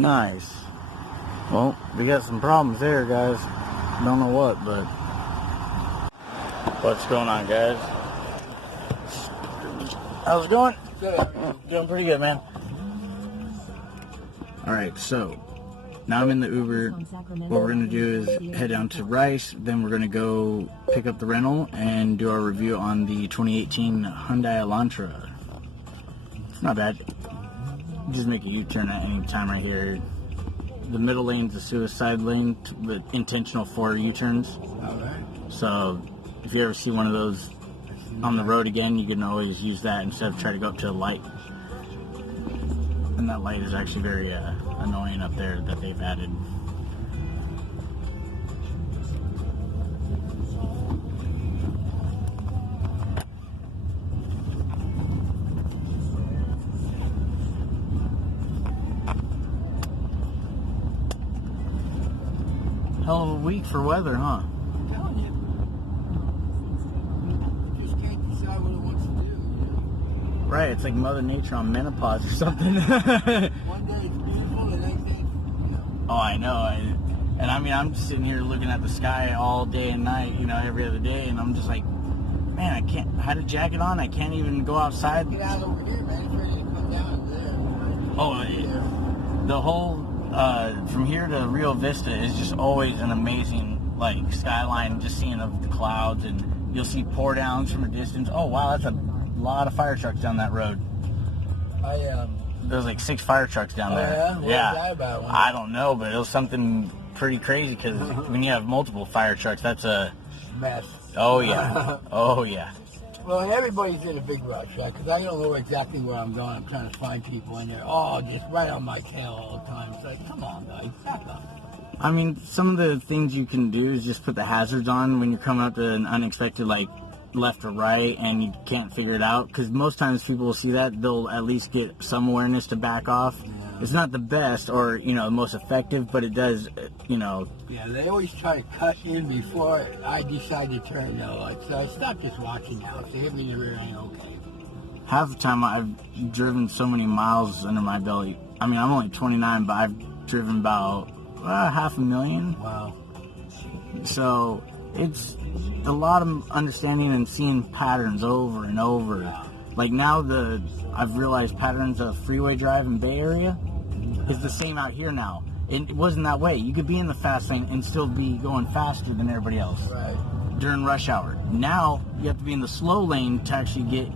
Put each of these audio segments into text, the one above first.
Nice. Well, we got some problems there, guys. Don't know what, but... What's going on, guys? How's it going? Good. Doing pretty good, man. Alright, so... Now I'm in the Uber. What we're going to do is head down to Rice. Then we're going to go pick up the rental and do our review on the 2018 Hyundai Elantra. It's not bad. Just make a U-turn at any time right here. The middle lane's a suicide lane with intentional 4 U-turns. Alright. So if you ever see one of those on the road again, you can always use that instead of trying to go up to a light. And that light is actually very annoying up there that they've added. Hell of a week for weather, huh? I'm telling you. Just can't decide what it wants to do. Right, it's like Mother Nature on menopause or something. One day it's beautiful, the next day, Oh, I know. And I mean, I'm just sitting here looking at the sky all day and night, you know, every other day, and I'm just like, man, I can't, I had a jacket on, I can't even go outside. get out over here, man. It's ready to come down there. Oh, yeah. The whole, from here to Rio Vista is just always an amazing, like, skyline, just seeing of the clouds, and you'll see pour downs from a distance. Oh, wow, that's a lot of fire trucks down that road. There's like 6 fire trucks down there. Yeah? What was that about? I don't know, but it was something pretty crazy because when you have multiple fire trucks, that's a mess. Oh yeah, oh yeah. Well, everybody's in a big rush, right? Because I don't know exactly where I'm going. I'm trying to find people, and they're all just right on my tail all the time. It's like, come on, guys, back up. I mean, some of the things you can do is just put the hazards on when you're coming up to an unexpected, like, left or right, and you can't figure it out, because most times people will see that, they'll at least get some awareness to back off. Yeah. It's not the best or, you know, the most effective, but it does, you know. Yeah, they always try to cut in before I decide to turn yellow. Like, so stop just watching now. So everything in the rear ain't okay. Half the time I've driven so many miles under my belly. I mean, I'm only 29, but I've driven about 500,000. Wow. So it's a lot of understanding and seeing patterns over and over. Yeah. Like now I've realized patterns of freeway drive in Bay Area is the same out here now. It wasn't that way. You could be in the fast lane and still be going faster than everybody else. Right. During rush hour. Now you have to be in the slow lane to actually get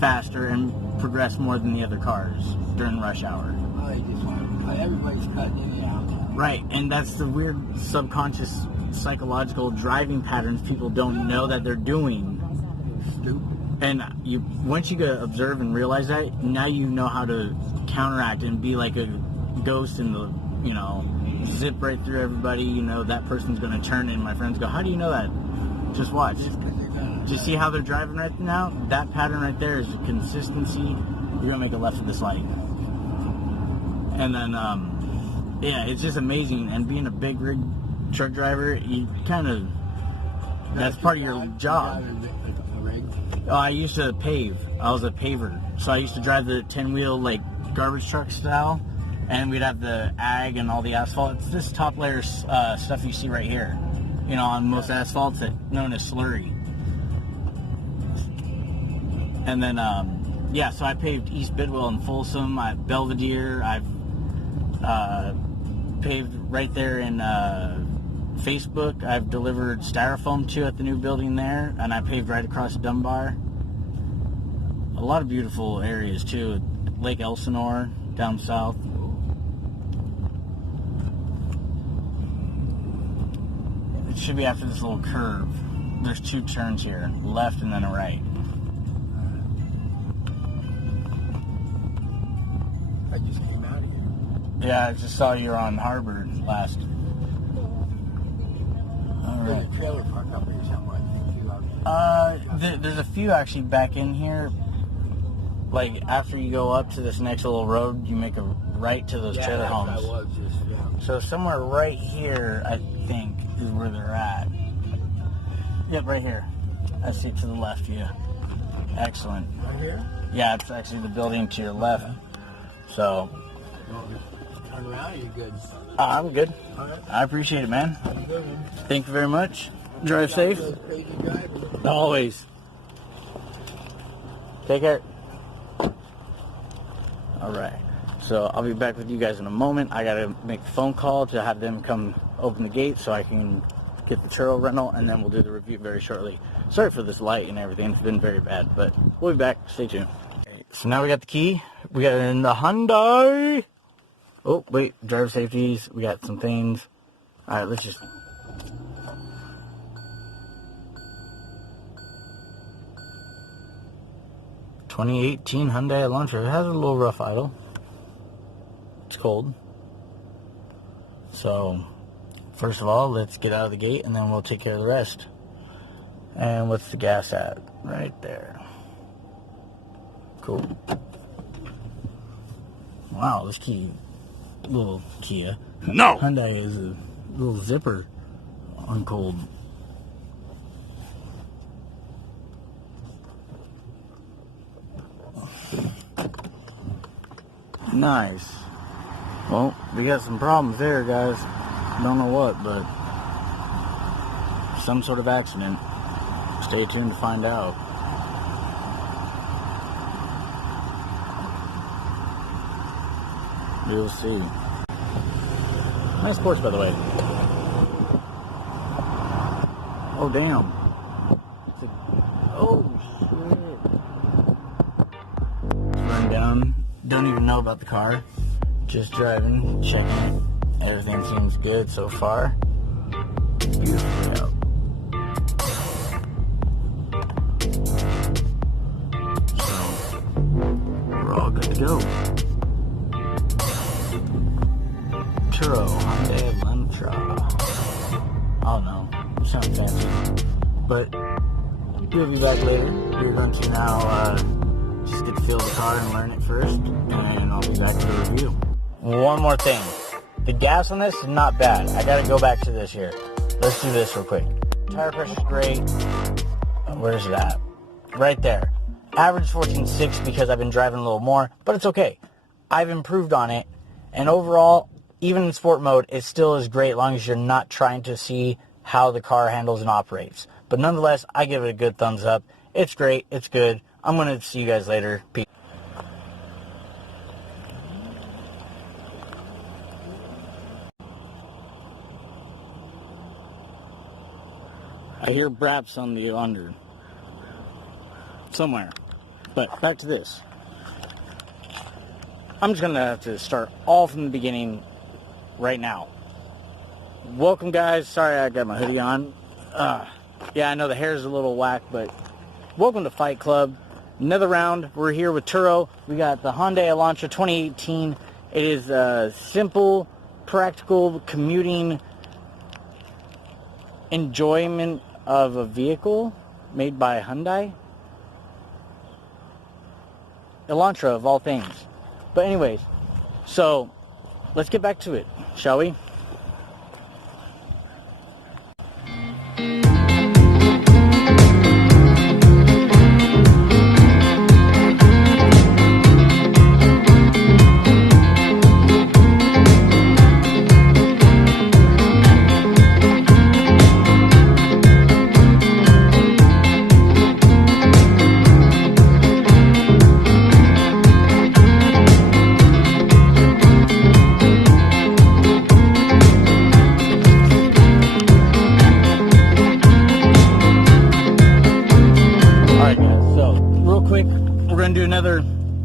faster and progress more than the other cars during rush hour. Oh, they just want to cut. Everybody's cutting in and out. Right, and that's the weird subconscious psychological driving patterns people don't know that they're doing. Stupid. And once you go observe and realize that, now you know how to counteract and be like a ghost in the, you know, zip right through everybody. You know, that person's going to turn, and my friends go, how do you know that? Just watch. Do you see how they're driving right now? That pattern right there is a consistency. You're going to make a left at this light. And then, yeah, it's just amazing. And being a big rig truck driver, you kind of, that's part of your job. Oh, I used to pave. I was a paver. So I used to drive the 10-wheel, like, garbage truck style. And we'd have the ag and all the asphalt. It's this top layer stuff you see right here. You know, on most asphalts, that's known as slurry. And then, yeah, so I paved East Bidwell and Folsom, Belvedere. I've paved right there in Facebook. I've delivered styrofoam to at the new building there, and I paved right across Dunbar. A lot of beautiful areas too. Lake Elsinore down south. It should be after this little curve. There's 2 turns here, left and then a right. I just came out of here. Yeah, I just saw you on Harbor last. There's a trailer park up here somewhere. There's a few actually back in here. Like after you go up to this next little road, you make a right to those trailer homes. So somewhere right here, I think, is where they're at. Yep, right here. I see to the left, yeah. Excellent. Right here? Yeah, it's actually the building to your left. So. turn around? Or you good? I'm good. All right. I appreciate it, man. I'm good, man. Thank you very much. Drive safe. Those crazy drivers. Always. Take care. Alright. So I'll be back with you guys in a moment. I gotta make a phone call to have them come open the gate so I can get the Turo rental, and then we'll do the review very shortly. Sorry for this light and everything. It's been very bad, but we'll be back. Stay tuned. Okay, so now we got the key. We got it in the Hyundai. Oh, wait. Driver safeties. We got some things. Alright, let's just... ...2018 Hyundai Elantra. It has a little rough idle. It's cold. So, first of all, let's get out of the gate and then we'll take care of the rest. And what's the gas at? Right there. Cool. Wow, this little Kia. No! Hyundai is a little zipper on cold. Nice. Well, we got some problems there, guys. Don't know what, but some sort of accident. Stay tuned to find out. We'll see. Nice Porsche, by the way. Oh, damn. Oh, shit. It's run down. Don't even know about the car. Just driving, checking it. Everything seems good so far. Beautiful out. So, we're all good to go. Turo, Hyundai Elantra. Oh no, it sounds fancy. But we'll be back later. We're going to now just get to feel the car and learn it first, and I'll be back to the review. One more thing. The gas on this is not bad. I gotta go back to this here. Let's do this real quick. Tire pressure's great. Where's it at? Right there. Average 14.6 because I've been driving a little more, but it's okay. I've improved on it, and overall, even in sport mode, it still is great as long as you're not trying to see how the car handles and operates. But nonetheless, I give it a good thumbs up. It's great. It's good. I'm going to see you guys later. Peace. I hear braps on the under somewhere. But back to this. I'm just going to have to start all from the beginning right now. Welcome, guys. Sorry I got my hoodie on. Yeah, I know the hair's a little whack, but welcome to Fight Club. Another round. We're here with Turo. We got the Hyundai Elantra 2018. It is a simple, practical commuting enjoyment of a vehicle made by Hyundai. Elantra, of all things. But anyways, so let's get back to it, shall we?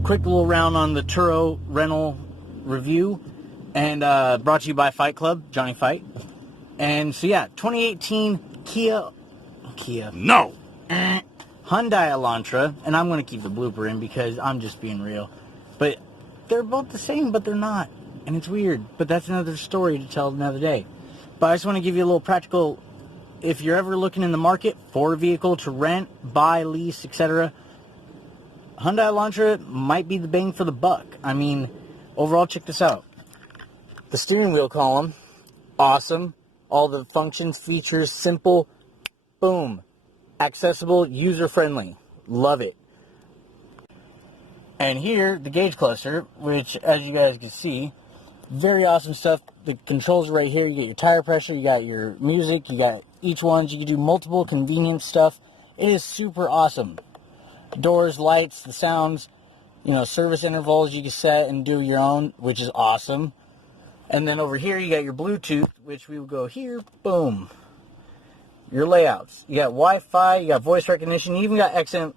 Quick little round on the Turo rental review, and brought to you by Fight Club, Johnny Fight. And so yeah, 2018 Kia No! Hyundai Elantra, and I'm going to keep the blooper in because I'm just being real. But they're both the same, but they're not. And it's weird, but that's another story to tell another day. But I just want to give you a little practical, if you're ever looking in the market for a vehicle to rent, buy, lease, etc., Hyundai Elantra might be the bang for the buck. I mean, overall, check this out. The steering wheel column, awesome. All the functions, features, simple, boom. Accessible, user-friendly. Love it. And here, the gauge cluster, which, as you guys can see, Very awesome stuff. The controls are right here. You get your tire pressure, you got your music, you got each one. You can do multiple convenient stuff. It is super awesome. Doors, lights, the sounds, you know, service intervals you can set and do your own, which is awesome. And then over here you got your Bluetooth, which we will go here, boom. Your layouts. You got Wi-Fi, you got voice recognition, you even got XM,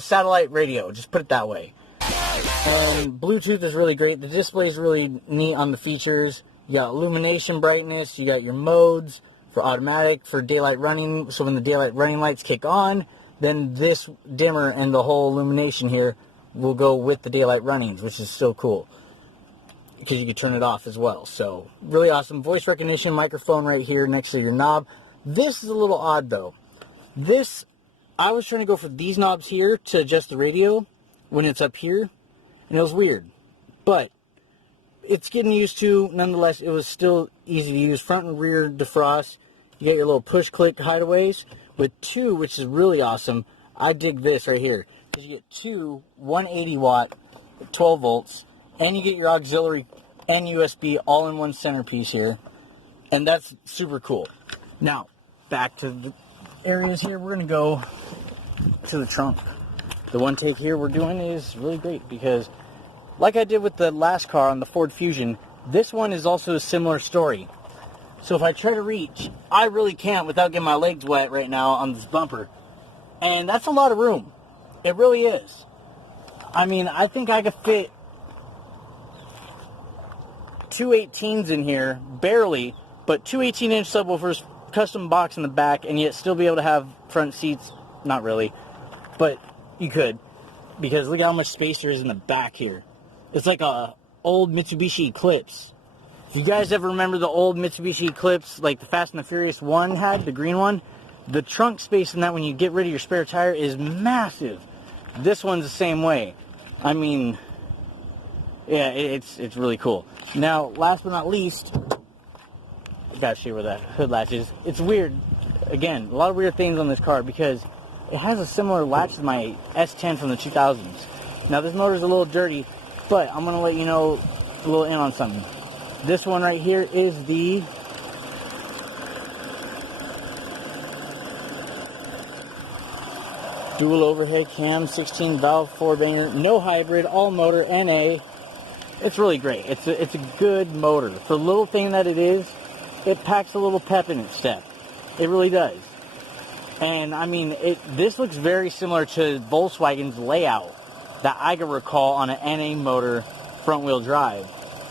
satellite radio, just put it that way. And Bluetooth is really great. The display is really neat on the features. You got illumination brightness, you got your modes for automatic, for daylight running, so when the daylight running lights kick on, then this dimmer and the whole illumination here will go with the daylight runnings, which is so cool. Because you can turn it off as well. So, really awesome. Voice recognition microphone right here next to your knob. This is a little odd though. This, I was trying to go for these knobs here to adjust the radio when it's up here, and it was weird. But it's getting used to. Nonetheless, it was still easy to use. Front and rear defrost. You got your little push-click hideaways with two, which is really awesome. I dig this right here. Because you get two 180 watt, 12 volts, and you get your auxiliary and USB all in one centerpiece here. And that's super cool. Now, back to the areas here. We're going to go to the trunk. The one take here we're doing is really great because, like I did with the last car on the Ford Fusion, this one is also a similar story. So if I try to reach, I really can't without getting my legs wet right now on this bumper. And that's a lot of room. It really is. I mean, I think I could fit two 18s in here, barely, but two 18-inch subwoofers, custom box in the back, and yet still be able to have front seats. Not really, but you could, because look at how much space there is in the back here. It's like a old Mitsubishi Eclipse. If you guys ever remember the old Mitsubishi Eclipse, like the Fast and the Furious 1 had, the green one, the trunk space in that when you get rid of your spare tire is massive. This one's the same way. I mean, yeah, it's really cool. Now, last but not least, I gotta show you where that hood latch is. It's weird. Again, a lot of weird things on this car because it has a similar latch to my S10 from the 2000s. Now, this motor's a little dirty, but I'm gonna let you know a little in on something. This one right here is the dual overhead cam, 16 valve, 4-banger, no hybrid, all motor, NA. It's really great. It's a good motor. For the little thing that it is, it packs a little pep in its step. It really does. And I mean, this looks very similar to Volkswagen's layout that I can recall on an NA motor front wheel drive,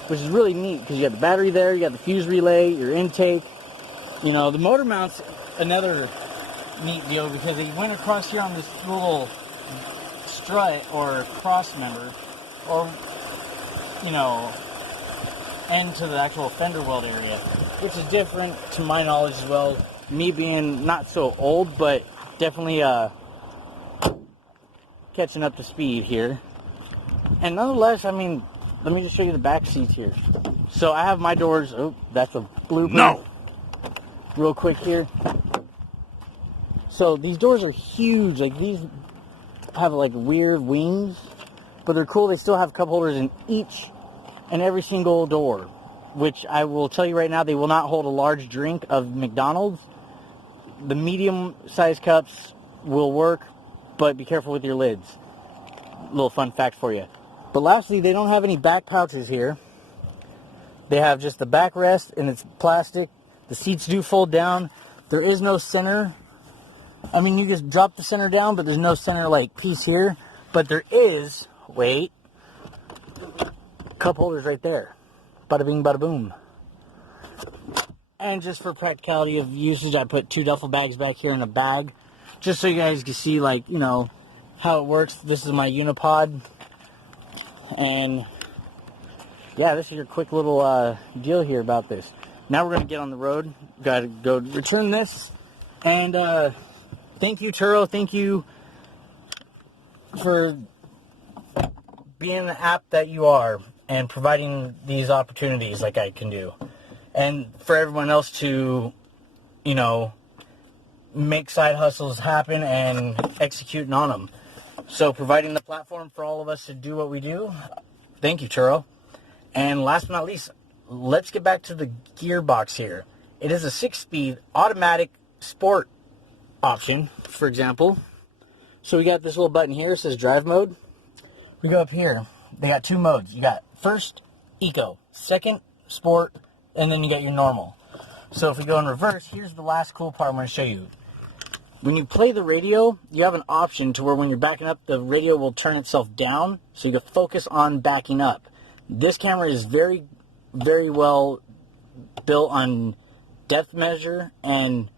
which is really neat because you got the battery there, you got the fuse relay, your intake. You know, the motor mount's another neat deal because they went across here on this little strut or cross member, or you know, end to the actual fender weld area, which is different to my knowledge as well. Me being not so old, but definitely catching up to speed here. And nonetheless, I mean, let me just show you the back seats here. So I have my doors. Oh, that's a blooper. No. Real quick here. So these doors are huge. Like these have like weird wings, but they're cool. They still have cup holders in each and every single door, which I will tell you right now, they will not hold a large drink of McDonald's. The medium-sized cups will work, but be careful with your lids. Little fun fact for you. But lastly, they don't have any back pouches here. They have just the backrest, and it's plastic. The seats do fold down. There is no center. I mean, you just drop the center down, but there's no center like piece here. But there is, wait, cup holders right there. Bada bing, bada boom. And just for practicality of usage, I put 2 duffel bags back here in the bag, just so you guys can see, like, you know, how it works. This is my unipod. And yeah, this is your quick little deal here about this. Now we're going to get on the road. Got to go return this. And thank you, Turo. Thank you for being the app that you are and providing these opportunities like I can do. And for everyone else to, you know, make side hustles happen and executing on them. So providing the platform for all of us to do what we do, Thank you, Turo. And last but not least, let's get back to the gearbox here. It is a 6-speed automatic sport option, for example. So we got this little button here. It says drive mode. We go up here. They got 2 modes. You got first, eco. Second, sport. And then you got your normal. So if we go in reverse, here's the last cool part I'm going to show you. When you play the radio, you have an option to where when you're backing up, the radio will turn itself down, so you can focus on backing up. This camera is very, very well built on depth measure, and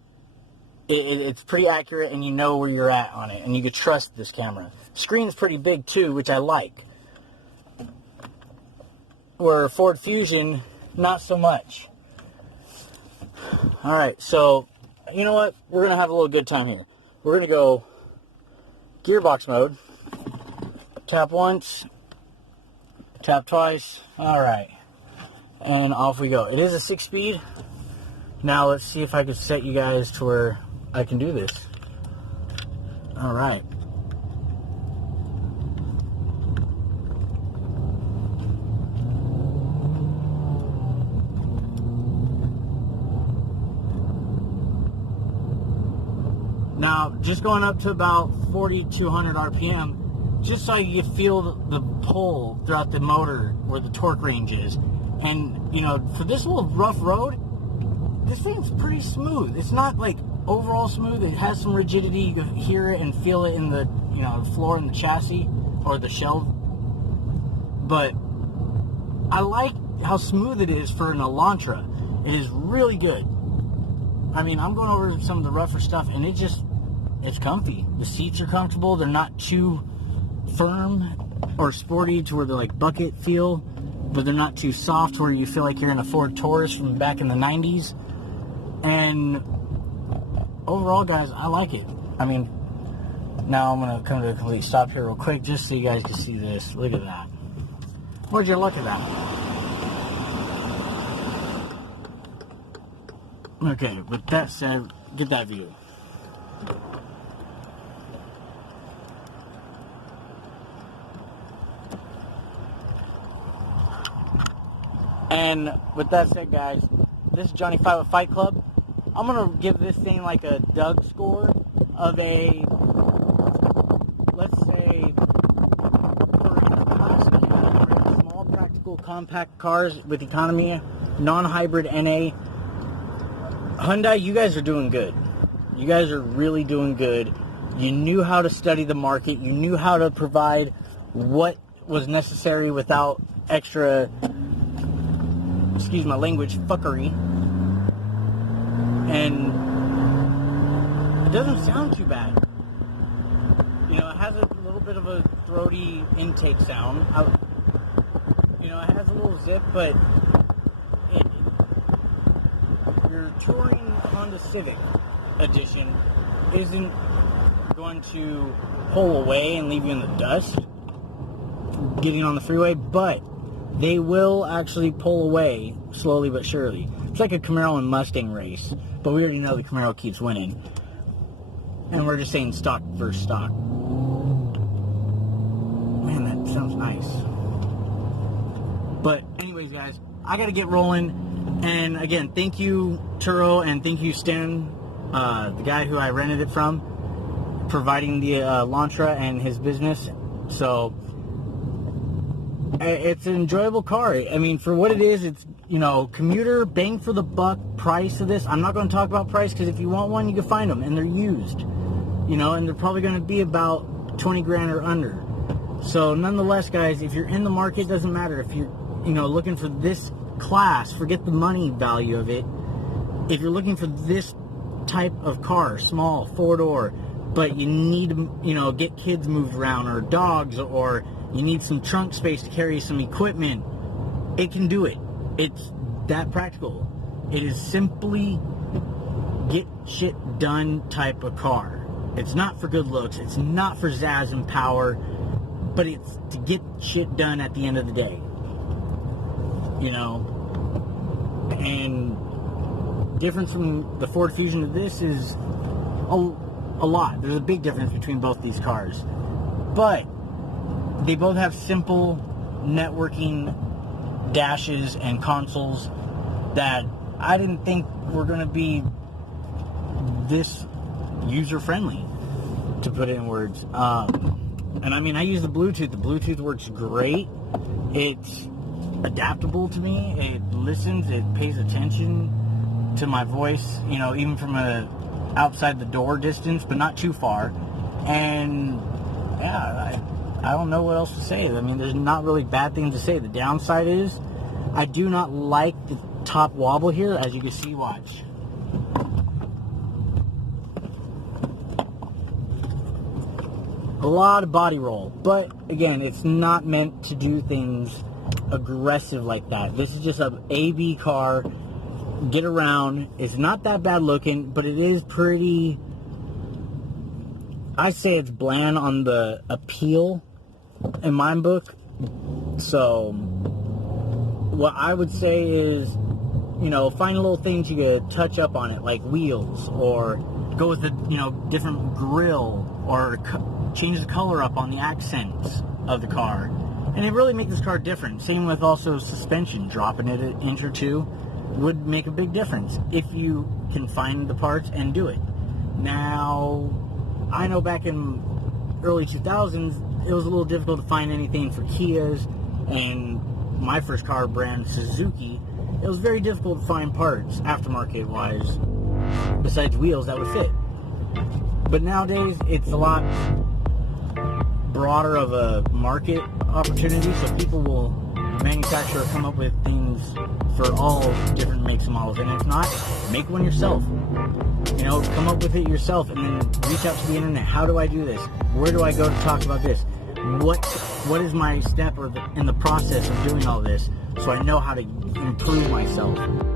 it's pretty accurate, and you know where you're at on it, and you can trust this camera. Screen's pretty big too, which I like. Where Ford Fusion, not so much. Alright, so you know what? We're going to have a little good time here. We're going to go gearbox mode. Tap once. Tap twice. Alright. And off we go. It is a 6-speed. Now let's see if I can set you guys to where I can do this. Alright. Now, just going up to about 4,200 RPM, just so you feel the pull throughout the motor where the torque range is. And, you know, for this little rough road, this thing's pretty smooth. It's not, like, overall smooth. It has some rigidity. You can hear it and feel it in the, you know, the floor and the chassis, or the shell. But I like how smooth it is for an Elantra. It is really good. I mean, I'm going over some of the rougher stuff, and it's comfy. The seats are comfortable. They're not too firm or sporty to where they're like bucket feel, but they're not too soft where you feel like you're in a Ford Taurus from back in the 90s. And overall, guys, I like it. I mean, now I'm going to come to a complete stop here real quick just so you guys can see this. Look at that. Where'd you look at that? Okay, with that said, get that view. And with that said, guys, this is Johnny 5 at Fight Club. I'm going to give this thing like a Doug score of a, let's say, for cost category, small practical compact cars with economy, non-hybrid NA. Hyundai, you guys are doing good. You guys are really doing good. You knew how to study the market. You knew how to provide what was necessary without extra, excuse my language, fuckery. And it doesn't sound too bad. You know, it has a little bit of a throaty intake sound. You know, it has a little zip, but your touring Honda Civic edition isn't going to pull away and leave you in the dust getting on the freeway, but they will actually pull away slowly but surely. It's like a Camaro and Mustang race, but we already know the Camaro keeps winning. And we're just saying stock versus stock. Man, that sounds nice. But anyways, guys, I gotta get rolling. And again, thank you, Turo, and thank you, Stan, the guy who I rented it from, providing the Elantra and his business. So it's an enjoyable car. I mean, for what it is, it's, you know, commuter, bang for the buck price of this. I'm not going to talk about price because if you want one, you can find them, and they're used. You know, and they're probably going to be about 20 grand or under. So nonetheless, guys, if you're in the market, doesn't matter. If you're, you know, looking for this class, forget the money value of it. If you're looking for this type of car, small, 4-door, but you need to, you know, get kids moved around, or dogs, or you need some trunk space to carry some equipment, it can do it. It's that practical. It is simply get shit done type of car. It's not for good looks. It's not for zazz and power, but it's to get shit done at the end of the day. You know, and difference from the Ford Fusion to this is a lot. There's a big difference between both these cars, but they both have simple networking dashes and consoles that I didn't think were going to be this user-friendly, to put it in words. And I mean, I use the Bluetooth. The Bluetooth works great. It's adaptable to me. It listens. It pays attention to my voice, you know, even from a outside the door distance, but not too far. And yeah, I don't know what else to say. I mean, there's not really bad things to say. The downside is I do not like the top wobble here. As you can see, watch. A lot of body roll. But again, it's not meant to do things aggressive like that. This is just a AB car. Get around. It's not that bad looking, but it is pretty... I say it's bland on the appeal in my book. So what I would say is, you know, find a little things you could touch up on it, like wheels, or go with a, you know, different grill, or change the color up on the accents of the car, and it really makes this car different. Same with also suspension. Dropping it an inch or two would make a big difference if you can find the parts and do it. Now, I know back in early 2000s, it was a little difficult to find anything for Kias, and my first car brand, Suzuki, it was very difficult to find parts, aftermarket-wise, besides wheels that would fit. But nowadays, it's a lot broader of a market opportunity, so people will manufacture or come up with things for all different makes and models. And if not, make one yourself. You know, come up with it yourself, and then reach out to the internet. How do I do this? Where do I go to talk about this? What is my step in the process of doing all this, so I know how to improve myself?